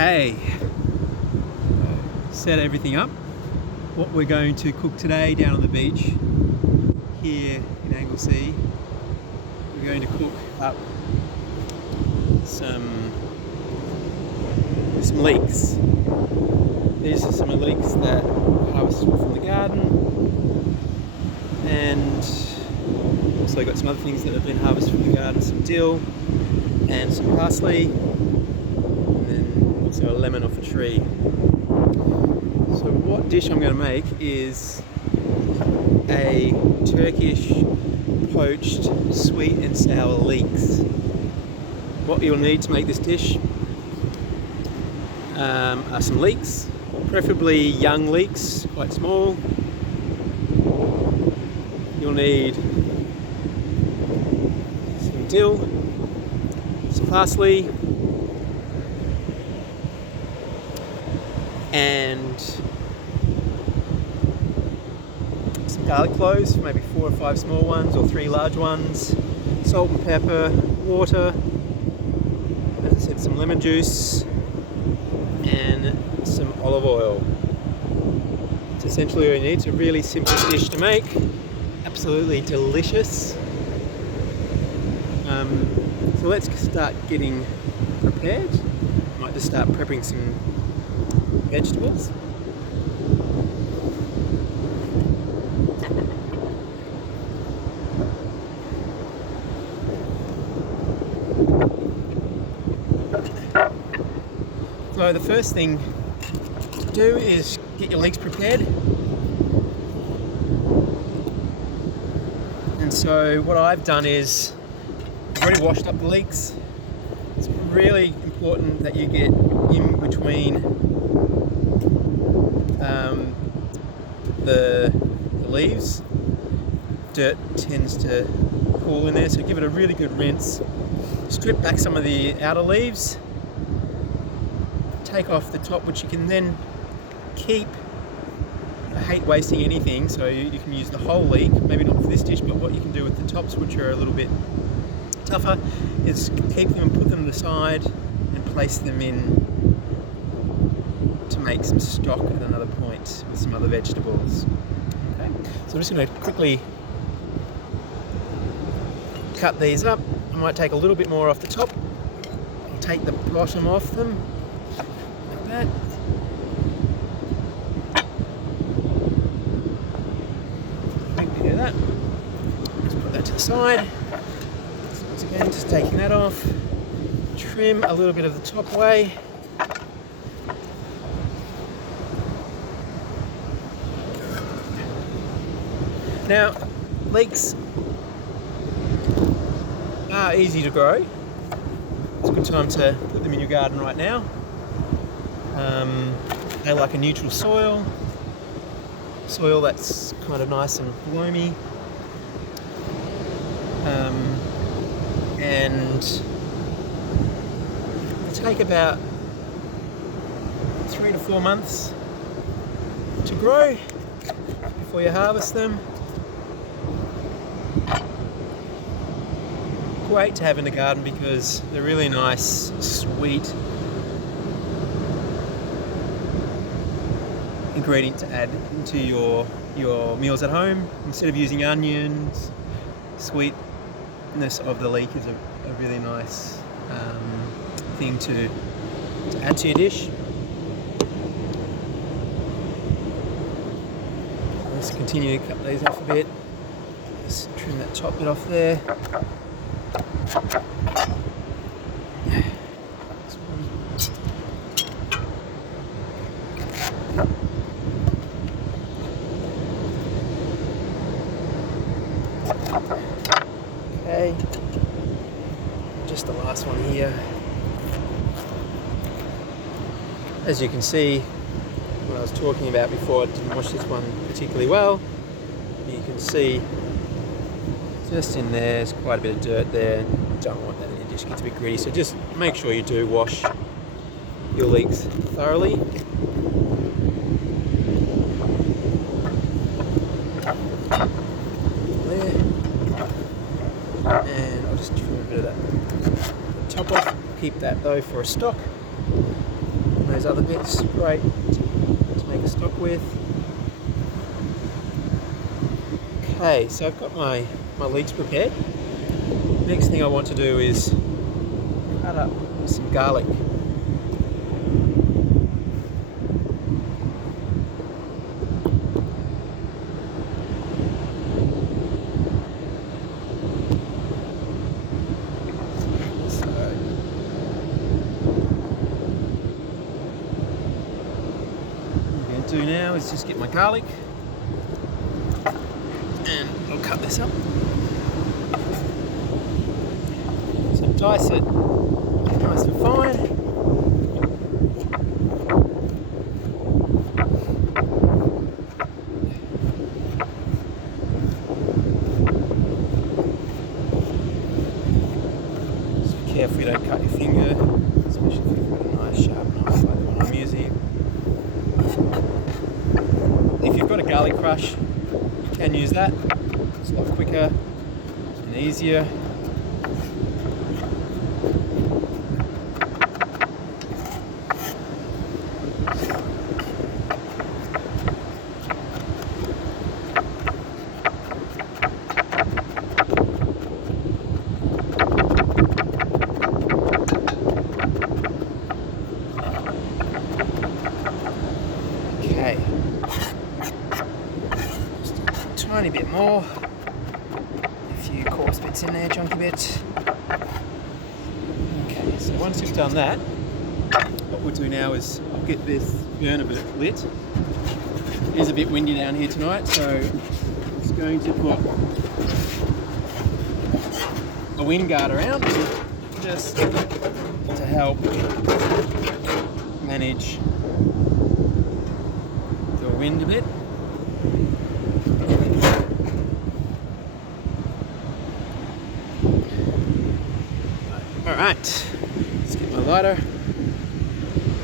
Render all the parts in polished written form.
Okay, set everything up. What we're going to cook today down on the beach here in Anglesea, we're going to cook up some leeks. These are some leeks that I harvested from the garden, and also got some other things that have been harvested from the garden, some dill and some parsley, and then also a lemon off a tree. So what dish I'm going to make is a Turkish poached sweet and sour leeks. What you'll need to make this dish are some leeks, preferably young leeks, quite small. You'll need some dill, some parsley, and some garlic cloves, maybe 4 or 5 small ones or 3 large ones, salt and pepper, water, as I said, some lemon juice, and some olive oil. It's essentially all you need. It's a really simple dish to make, absolutely delicious. So let's start getting prepared. Might just start prepping some vegetables. So the first thing to do is get your leeks prepared. And so what I've done is I've already washed up the leeks. It's really important that you get in between the leaves. Dirt tends to pool in there, so give it a really good rinse. Strip back some of the outer leaves. Take off the top, which you can then keep. I hate wasting anything, so you can use the whole leek, maybe not for this dish, but what you can do with the tops, which are a little bit tougher, is keep them and put them aside and place them in to make some stock at another point with some other vegetables. Okay, so I'm just going to quickly cut these up. I might take a little bit more off the top. I'll take the bottom off them like that. Do that. Just put that to the side. So once again, just taking that off. Trim a little bit of the top away. Now, leeks are easy to grow. It's a good time to put them in your garden right now. They like a neutral soil that's kind of nice and loamy, and they take about 3 to 4 months to grow before you harvest them. Great to have in the garden because they're really nice, sweet ingredient to add into your meals at home. Instead of using onions, sweetness of the leek is a really nice thing to add to your dish. Let's continue to cut these off a bit. Just trim that top bit off there. Okay, just the last one here. As you can see, what I was talking about before, I didn't wash this one particularly well. You can see just in there's quite a bit of dirt there. Don't want that in your dish, it gets a bit gritty, so just make sure you do wash your leeks thoroughly. There. And I'll just trim a bit of that top off. Keep that though for a stock. those other bits, great to make a stock with. Okay, so I've got my leeks prepared. Next thing I want to do is cut up some garlic. Do now is just get my garlic and I'll cut this up. So dice it nice and fine. Just be careful you don't cut your finger, especially if you've got a nice sharp knife like the one I'm using. If you've got a garlic crush, you can use that. It's a lot quicker and easier. Okay. Tiny bit more. A few coarse bits in there, chunky bits. Okay, so once you've done that, what we'll do now is I'll get this burner lit. It is a bit windy down here tonight, so I'm just going to put a wind guard around just to help manage the wind a bit. Alright, let's get my lighter.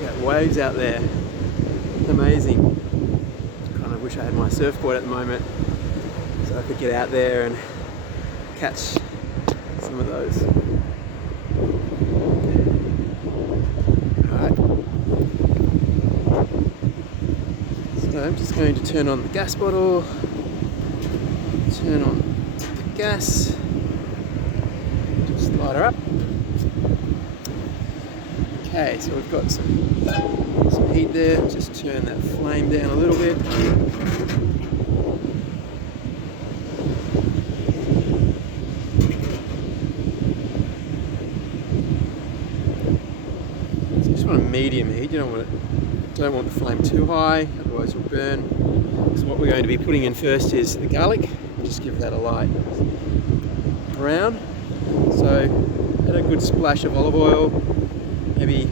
Look at waves out there. Amazing. Kind of wish I had my surfboard at the moment so I could get out there and catch some of those. Alright. So I'm just going to turn on the gas bottle, turn on the gas, just light her up. Okay, so we've got some heat there. Just turn that flame down a little bit. So you just want a medium heat. You don't want the flame too high, otherwise you'll burn. So what we're going to be putting in first is the garlic. Just give that a light brown. So add a good splash of olive oil. Maybe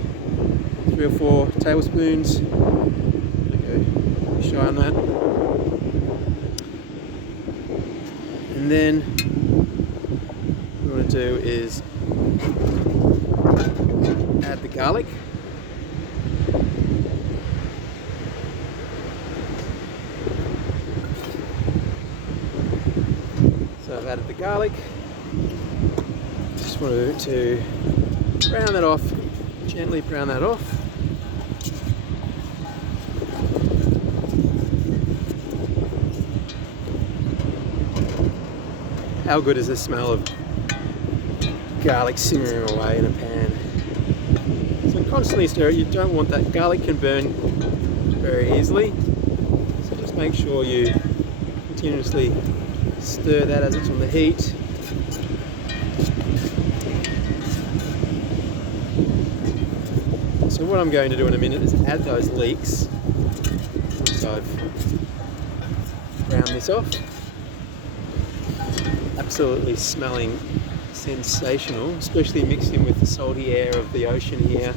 3 or 4 tablespoons. There you go. Shy on that. And then what we want to do is add the garlic. So I've added the garlic. Just want to brown that off. Gently brown that off. How good is the smell of garlic simmering away in a pan? So constantly stir it. You don't want that. Garlic can burn very easily. So just make sure you continuously stir that as it's on the heat. So what I'm going to do in a minute is add those leeks. So I've browned this off. Absolutely smelling sensational, especially mixed in with the salty air of the ocean here.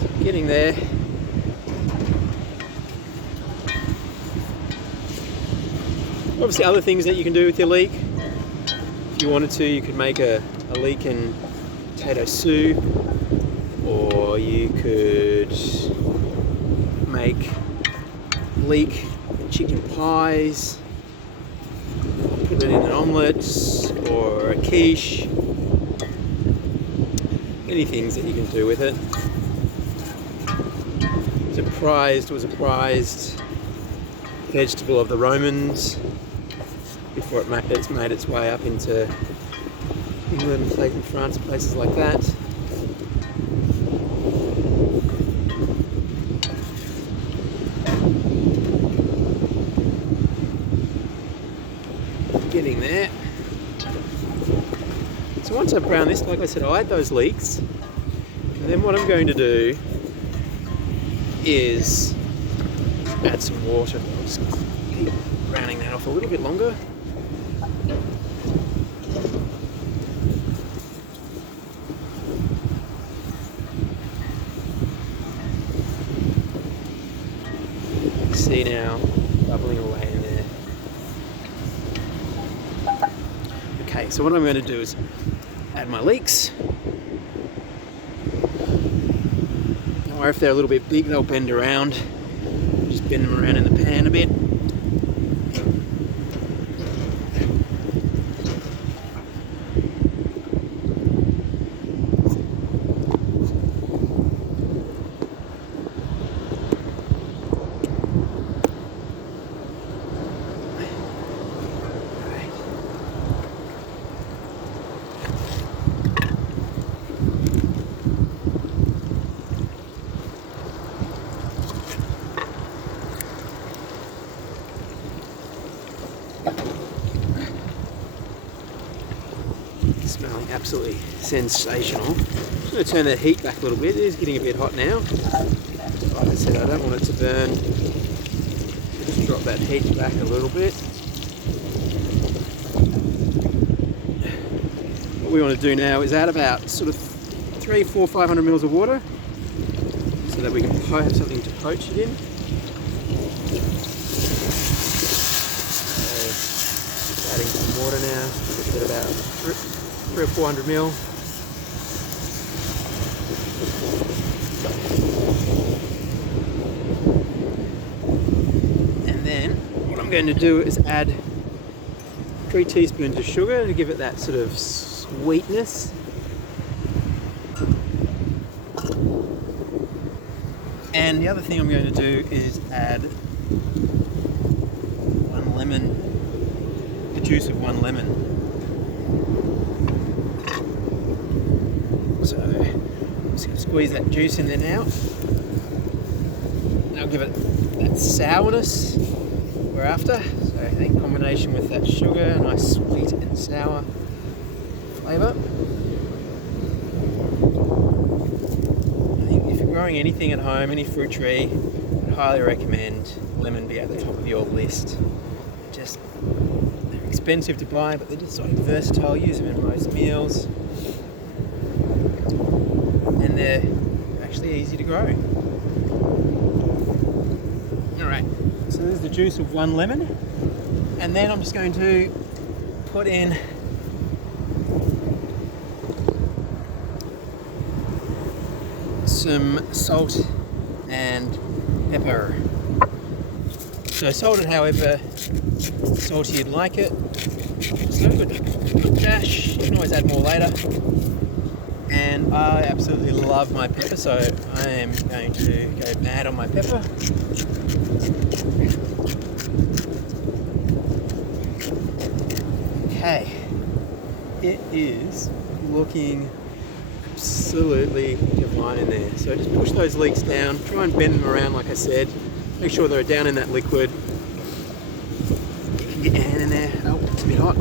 So getting there. Obviously other things that you can do with your leek. If you wanted to, you could make a leek and potato soup, or you could make leek chicken pies, put it in an omelette or a quiche. Many things that you can do with it. Was a prized vegetable of the Romans before it's made its way up into England, France, places like that. Getting there. So once I've browned this, like I said, I'll add those leeks, and then what I'm going to do is add some water. I'll just keep browning that off a little bit longer. You can see now bubbling away in there. Okay, so what I'm going to do is add my leeks. Don't worry if they're a little bit big, they'll bend around. Just bend them around in the pan a bit. Smelling absolutely sensational. Just going to turn the heat back a little bit. It is getting a bit hot now. Like I said, I don't want it to burn. Just drop that heat back a little bit. What we want to do now is add about sort of 300, 400, 500 mils of water so that we can have something to poach it in. Just adding some water now. Give it about 300 or 400 mil. And then what I'm going to do is add 3 teaspoons of sugar to give it that sort of sweetness. And the other thing I'm going to do is add 1 lemon, the juice of 1 lemon. So I'm just going to squeeze that juice in there now. And I'll give it that sourness we're after. So I think combination with that sugar, a nice sweet and sour flavour. I think if you're growing anything at home, any fruit tree, I'd highly recommend lemon be at the top of your list. They're expensive to buy, but they're just so versatile. Use them in most meals. And they're actually easy to grow. Alright, so there's the juice of 1 lemon, and then I'm just going to put in some salt and pepper. So salt it however salty you'd like it. So good dash, you can always add more later. And I absolutely love my pepper, so I am going to go mad on my pepper. Okay, it is looking absolutely divine in there. So just push those leeks down, try and bend them around like I said. Make sure they're down in that liquid. You can get your hand in there. Oh, it's a bit hot.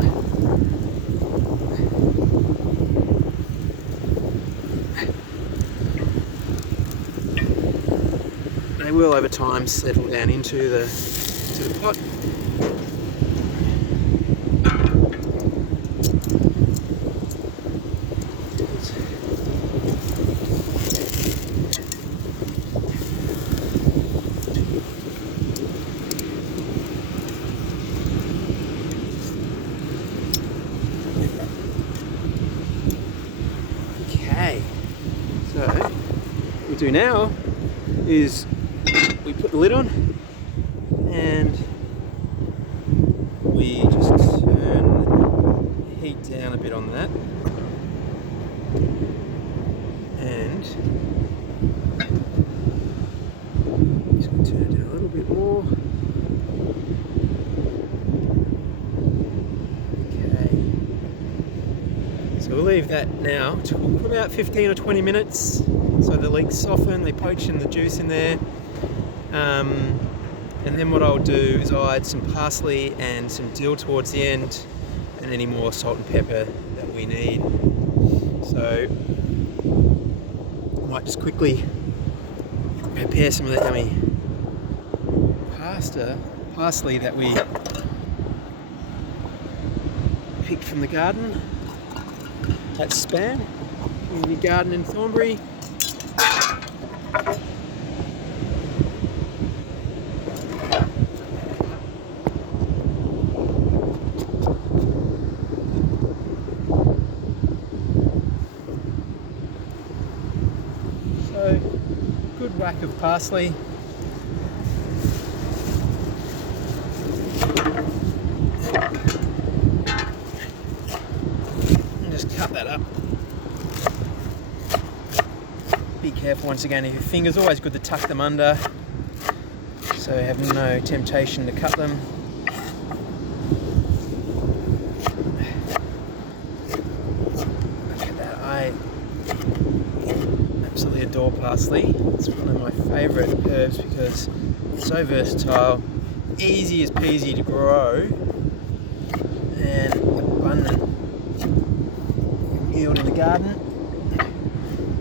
They will over time settle down into the pot. Okay, so what we do now is we put the lid on, and we just turn the heat down a bit on that, and just going to turn it down a little bit more. Okay, so we'll leave that now to cook for about 15 or 20 minutes so the leeks soften, they poach in the juice in there. And then what I'll do is I'll add some parsley and some dill towards the end, and any more salt and pepper that we need. So I might just quickly prepare some of that yummy parsley that we picked from the garden. That's Span, community garden in Thornbury. So, good whack of parsley. And just cut that up. Be careful once again of your fingers, always good to tuck them under so you have no temptation to cut them. Look at that, I absolutely adore parsley. It's one of my favourite herbs because it's so versatile, easy as peasy to grow, and abundant yield in the garden.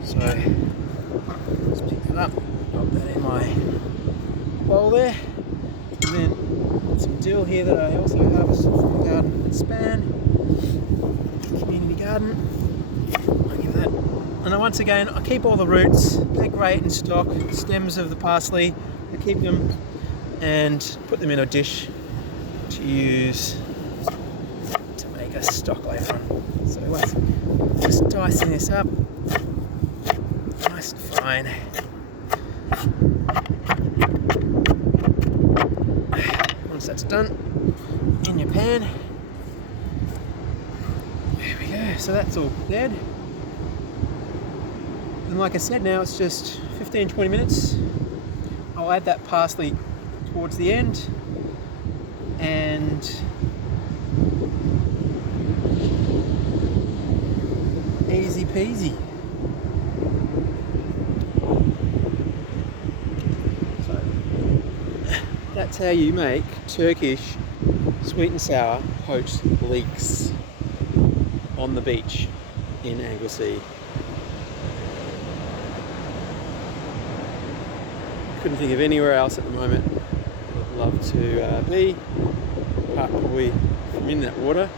So let's pick that up, pop that in my bowl there, and then some dill here that I also harvested from the garden at Span, community garden. I'll give that. And then once again, I keep all the roots, they're great in stock, stems of the parsley, I keep them and put them in a dish to use to make a stock later on. So just dicing this up, nice and fine. Once that's done, in your pan, there we go, so that's all dead. And like I said, now it's just 15-20 minutes. I'll add that parsley towards the end, and easy peasy. So that's how you make Turkish sweet and sour poached leeks on the beach in Anglesey. Couldn't think of anywhere else at the moment I'd love to be, apart probably from in that water.